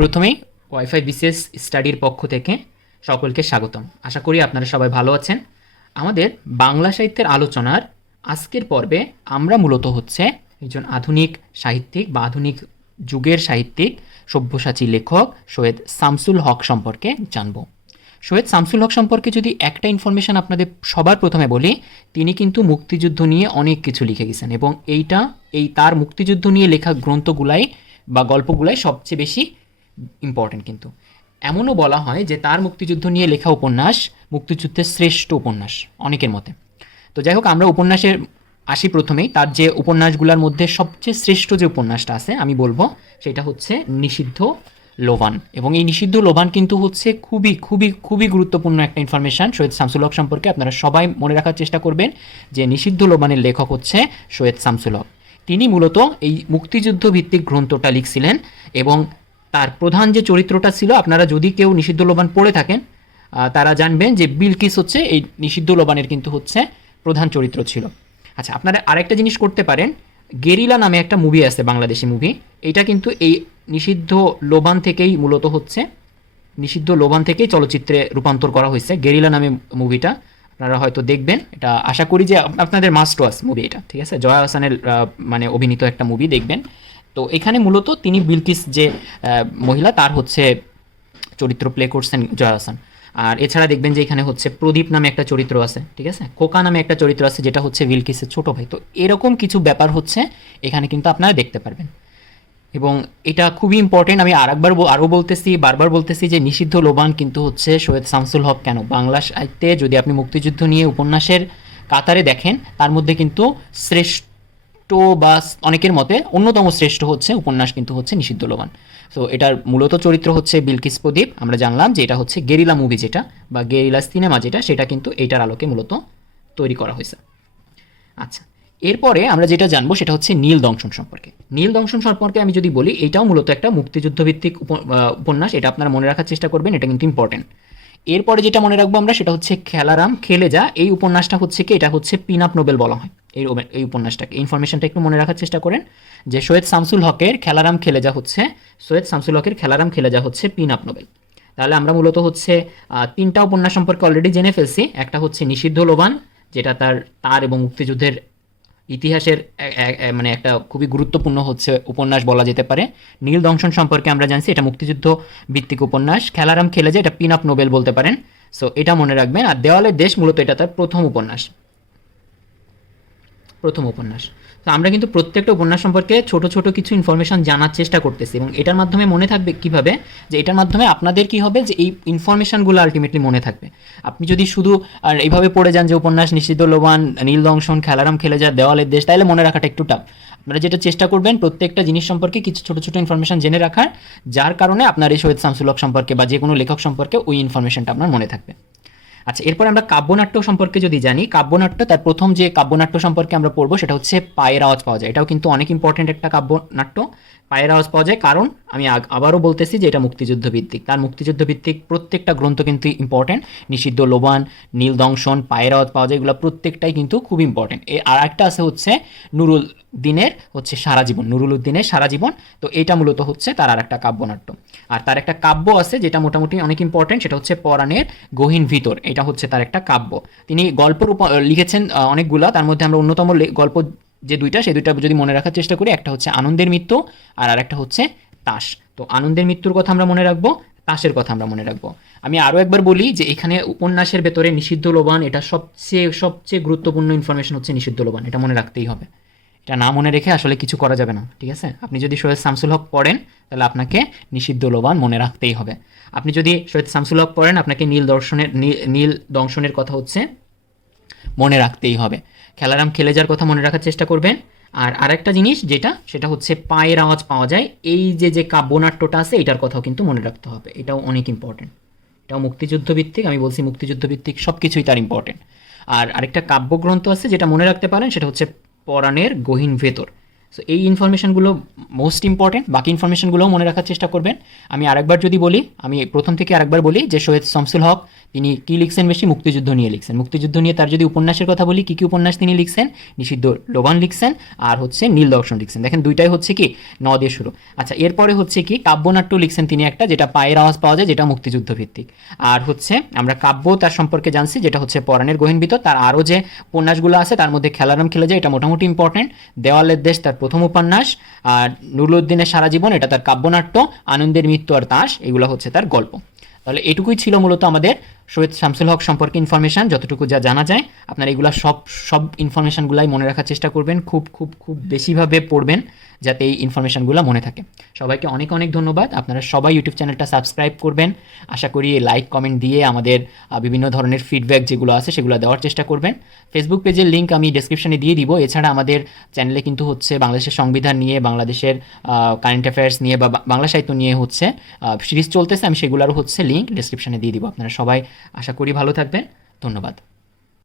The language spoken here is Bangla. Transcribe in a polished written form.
প্রথমেই ওয়াইফাই বিসিএস স্টাডির পক্ষ থেকে সকলকে স্বাগতম। আশা করি আপনারা সবাই ভালো আছেন। আমাদের বাংলা সাহিত্যের আলোচনার আজকের পর্বে আমরা মূলত হচ্ছে একজন আধুনিক সাহিত্যিক বা আধুনিক যুগের সাহিত্যিক সব্যসাচী লেখক সৈয়দ শামসুল হক সম্পর্কে জানব। সৈয়দ শামসুল হক সম্পর্কে যদি একটা ইনফরমেশন আপনাদের সবার প্রথমে বলি, তিনি কিন্তু মুক্তিযুদ্ধ নিয়ে অনেক কিছু লিখে গেছেন এবং তার মুক্তিযুদ্ধ নিয়ে লেখা গ্রন্থগুলাই বা গল্পগুলাই সবচেয়ে বেশি ইম্পর্টেন্ট। কিন্তু এমনও বলা হয় যে তার মুক্তিযুদ্ধ নিয়ে লেখা উপন্যাস মুক্তিযুদ্ধের শ্রেষ্ঠ উপন্যাস অনেকের মতে। তো যাই হোক, আমরা উপন্যাসের আসি প্রথমেই। তার যে উপন্যাসগুলোর মধ্যে সবচেয়ে শ্রেষ্ঠ যে উপন্যাসটা আছে আমি বলবো সেটা হচ্ছে নিষিদ্ধ লোবান। এবং এই নিষিদ্ধ লোবান কিন্তু হচ্ছে খুবই খুবই খুবই গুরুত্বপূর্ণ একটা ইনফরমেশান সৈয়দ শামসুল হক সম্পর্কে। আপনারা সবাই মনে রাখার চেষ্টা করবেন যে নিষিদ্ধ লোবানের লেখক হচ্ছে সৈয়দ শামসুল হক। তিনি মূলত এই মুক্তিযুদ্ধ ভিত্তিক গ্রন্থটা লিখছিলেন এবং তার প্রধান যে চরিত্রটা ছিল, আপনারা যদি কেউ নিষিদ্ধ লোবান পড়ে থাকেন তারা জানবেন যে বিলকিস হচ্ছে এই নিষিদ্ধ লোবানের কিন্তু হচ্ছে প্রধান চরিত্র ছিল। আচ্ছা, আপনারা আরেকটা জিনিস করতে পারেন, গেরিলা নামে একটা মুভি আছে, বাংলাদেশি মুভি। এটা কিন্তু এই নিষিদ্ধ লোবান থেকেই মূলত হচ্ছে নিষিদ্ধ লোবান থেকেই চলচ্চিত্রে রূপান্তর করা হয়েছে। গেরিলা নামে মুভিটা আপনারা হয়তো দেখবেন, এটা আশা করি যে আপনাদের মাস্ট ওয়াচ মুভি এটা, ঠিক আছে? জয়া হাসানের মানে অভিনীত একটা মুভি দেখবেন। তো এখানে মূলত তিনি বিলকিস যে মহিলা তার হচ্ছে চরিত্র প্লে করছেন জয়া হাসান। আর এছাড়া দেখবেন যে এখানে হচ্ছে প্রদীপ নামে একটা চরিত্র আছে, ঠিক আছে? খোকা নামে একটা চরিত্র আছে যেটা হচ্ছে বিলকিসের ছোট ভাই। তো এরকম কিছু ব্যাপার হচ্ছে এখানে কিন্তু আপনারা দেখতে পারবেন এবং এটা খুবই ইম্পর্টেন্ট। আমি আরও বলতেছি, বারবার বলতেছি যে নিষিদ্ধ লোবান কিন্তু হচ্ছে সৈয়দ শামসুল হক কেন বাংলা সাহিত্যে যদি আপনি মুক্তিযুদ্ধ নিয়ে উপন্যাসের কাতারে দেখেন, তার মধ্যে কিন্তু শ্রেষ্ঠ বা অনেকের মতে অন্যতম শ্রেষ্ঠ হচ্ছে উপন্যাস কিন্তু হচ্ছে নিষিদ্ধ লোবান। তো এটার মূলত চরিত্র হচ্ছে বিলকিস প্রদীপ। আমরা জানলাম যে এটা হচ্ছে গেরিলা মুভি যেটা বা গেরিলা সিনেমা যেটা, সেটা কিন্তু এইটার আলোকে মূলত তৈরি করা হয়েছে। আচ্ছা, এরপরে আমরা যেটা জানবো সেটা হচ্ছে নীল দংশন সম্পর্কে। নীল দংশন সম্পর্কে আমি যদি বলি, এটাও মূলত একটা মুক্তিযুদ্ধভিত্তিক উপন্যাস। এটা আপনারা মনে রাখার চেষ্টা করবেন, এটা কিন্তু ইম্পর্টেন্ট। এরপরে যেটা মনে রাখবো আমরা সেটা হচ্ছে খেলারাম খেলে যা। এই উপন্যাসটা হচ্ছে কি, এটা হচ্ছে পিন আপ নোবেল বলা হয় এই উপন্যাসটাকে। ইনফরমেশনটা একটু মনে রাখার চেষ্টা করেন যে সৈয়দ শামসুল হকের খেলারাম খেলে যা হচ্ছে পিন আপ নোবেল। তাহলে আমরা মূলত হচ্ছে তিনটা উপন্যাস সম্পর্কে অলরেডি জেনে ফেলছি। একটা হচ্ছে নিষিদ্ধ লোবান, যেটা তার এবং মুক্তিযুদ্ধের ইতিহাসের মানে একটা খুবই গুরুত্বপূর্ণ হচ্ছে উপন্যাস বলা যেতে পারে। নীল দংশন সম্পর্কে আমরা জানছি, এটা মুক্তিযুদ্ধ ভিত্তিক উপন্যাস। খেলারাম খেলে যায়, এটা পিন আপ নোবেল বলতে পারেন। সো এটা মনে রাখবেন। আর দেওয়ালের দেশ মূলত এটা তার প্রথম উপন্যাস। তো আমরা কিন্তু প্রত্যেকটা উপন্যাস সম্পর্কে ছোট ছোট কিছু ইনফরমেশন জানার চেষ্টা করতেছি এবং এটার মাধ্যমে মনে থাকবে কিভাবে, যে এটার মাধ্যমে আপনাদের কি হবে যে এই ইনফরমেশনগুলো আলটিমেটলি মনে থাকবে। আপনি যদি শুধু আর এইভাবে পড়ে যান যে উপন্যাস নিষিদ্ধ লোবান, নীল দংশন, খেলারাম খেলে যা, দেওয়ালের দেশ, তাহলে মনে রাখাটা একটু টাফ। আপনারা যেটা চেষ্টা করবেন প্রত্যেকটা জিনিস সম্পর্কে কিছু ছোট ছোট ইনফরমেশন জেনে রাখার, যার কারণে আপনার এই সৈয়দ শামসুল হক সম্পর্কে বা যে কোনো লেখক সম্পর্কে ওই ইনফরমেশনটা আপনার মনে থাকবে। আচ্ছা, এরপর আমরা কাব্যনাট্য সম্পর্কে যদি জানি, কাব্যনাট্য তার প্রথম যে কাব্যনাট্য সম্পর্কে আমরা পড়বো সেটা হচ্ছে পায়ের আওয়াজ পাওয়া যায়। এটাও কিন্তু অনেক ইম্পর্টেন্ট একটা কাব্যনাট্য। পায়ের আওয়াজ পাওয়া যায় কারণ আমি আবারও বলতেছি যে এটা মুক্তিযুদ্ধ ভিত্তিক। তার মুক্তিযুদ্ধ ভিত্তিক প্রত্যেকটা গ্রন্থ কিন্তু ইম্পর্টেন্ট। নিষিদ্ধ লোবান, নীল দংশন, পায়ের আওয়াজ পাওয়া যায়, এগুলো প্রত্যেকটাই কিন্তু খুব ইম্পর্টেন্ট। আর একটা আছে হচ্ছে নুরুল উদ্দিনের সারা জীবন। তো এটা মূলত হচ্ছে তার আর একটা কাব্যনাট্য। আর তার একটা কাব্য আছে যেটা মোটামুটি অনেক ইম্পর্টেন্ট, সেটা হচ্ছে পরাণের গহীন ভিতর। এটা হচ্ছে তার একটা কাব্য। তিনি গল্প লিখেছেন অনেকগুলা, তার মধ্যে আমরা অন্যতম গল্প যে সেই দুইটা যদি মনে রাখার চেষ্টা করি, একটা হচ্ছে আনন্দের মৃত্যু আর একটা হচ্ছে তাস। তো আনন্দের মৃত্যুর কথা আমরা মনে রাখবো, তাসের কথা আমরা মনে রাখবো। আমি আরও একবার বলি যে এখানে উপন্যাসের ভেতরে নিষিদ্ধ লোবান, এটা সবচেয়ে গুরুত্বপূর্ণ ইনফরমেশন হচ্ছে নিষিদ্ধ লোবান। এটা মনে রাখতেই হবে, এটা না মনে রেখে আসলে কিছু করা যাবে না, ঠিক আছে? আপনি যদি সৈয়দ শামসুল হক পড়েন তাহলে আপনাকে নিষিদ্ধ লোবান মনে রাখতেই হবে। আপনি যদি সৈয়দ শামসুল হক পড়েন, আপনাকে নীল দংশনের কথা হচ্ছে মনে রাখতেই হবে। খেলারাম খেলে যাওয়ার কথা মনে রাখার চেষ্টা করবেন। আর আরেকটা জিনিস সেটা হচ্ছে পায়ের আওয়াজ পাওয়া যায়, এই যে কাব্যনাট্যটা আছে এটার কথাও কিন্তু মনে রাখতে হবে। এটাও অনেক ইম্পর্টেন্ট, এটাও মুক্তিযুদ্ধ ভিত্তিক। আমি বলছি মুক্তিযুদ্ধ ভিত্তিক সব কিছুই তার ইম্পর্টেন্ট। আর আরেকটা কাব্যগ্রন্থ আছে যেটা মনে রাখতে পারেন, সেটা হচ্ছে পরাণের গহীন ভেতর। সো এই ইনফরমেশনগুলো মোস্ট ইম্পর্টেন্ট, বাকি ইনফরমেশনগুলোও মনে রাখার চেষ্টা করবেন। আমি আরেকবার যদি বলি, আমি প্রথম থেকে আরেকবার বলি যে সৈয়দ শামসুল হক তিনি কী লিখছেন, বেশি মুক্তিযুদ্ধ নিয়ে লিখছেন। মুক্তিযুদ্ধ নিয়ে তার যদি উপন্যাসের কথা বলি, কী কী উপন্যাস তিনি লিখছেন, নিষিদ্ধ লোবান লিখছেন আর হচ্ছে নীল দর্শন লিখছেন। দেখেন দুইটাই হচ্ছে কি ন দিয়ে শুরু। আচ্ছা, এরপরে হচ্ছে কি কাব্যনাট্য লিখছেন তিনি একটা, যেটা পায়ের আওয়াজ পাওয়া যায়, যেটা মুক্তিযুদ্ধ ভিত্তিক। আর হচ্ছে আমরা কাব্য তার সম্পর্কে জানছি, যেটা হচ্ছে পরাণের গহীন ভিতর। তার আরও যে উপন্যাসগুলো আছে তার মধ্যে খেলারাম খেলে যায়, এটা মোটামুটি ইম্পর্টেন্ট। দেওয়ালের দেশ তার প্রথম উপন্যাস। আর নুরুল উদ্দিনের সারা জীবন, এটা তার কাব্যনাট্য। আনন্দের মৃত্যু আর তাস, এগুলো হচ্ছে তার গল্প। তাহলে এটুকুই ছিল মূলত আমাদের সৈয়দ শামসুল হক সম্পর্কে ইনফরমেশান, যতটুকু যা জানা যায়। আপনারা এগুলো সব ইনফরমেশানগুলাই মনে রাখার চেষ্টা করবেন, খুব খুব খুব বেশিভাবে পড়বেন যাতে এই ইনফরমেশানগুলো মনে থাকে। সবাইকে অনেক অনেক ধন্যবাদ। আপনারা সবাই ইউটিউব চ্যানেলটা সাবস্ক্রাইব করবেন। আশা করি লাইক কমেন্ট দিয়ে আমাদের বিভিন্ন ধরনের ফিডব্যাক যেগুলো আছে সেগুলো দেওয়ার চেষ্টা করবেন। ফেসবুক পেজের লিঙ্ক আমি ডেসক্রিপশনে দিয়ে দিব। এছাড়া আমাদের চ্যানেলে কিন্তু হচ্ছে বাংলাদেশের সংবিধান নিয়ে, বাংলাদেশের কারেন্ট অ্যাফেয়ার্স নিয়ে বা বাংলা সাহিত্য নিয়ে হচ্ছে সিরিজ চলতেছে, আমি সেগুলোরও হচ্ছে লিঙ্ক ডেসক্রিপশনে দিয়ে দিব। আপনারা সবাই আশা করি ভালো থাকবেন। ধন্যবাদ।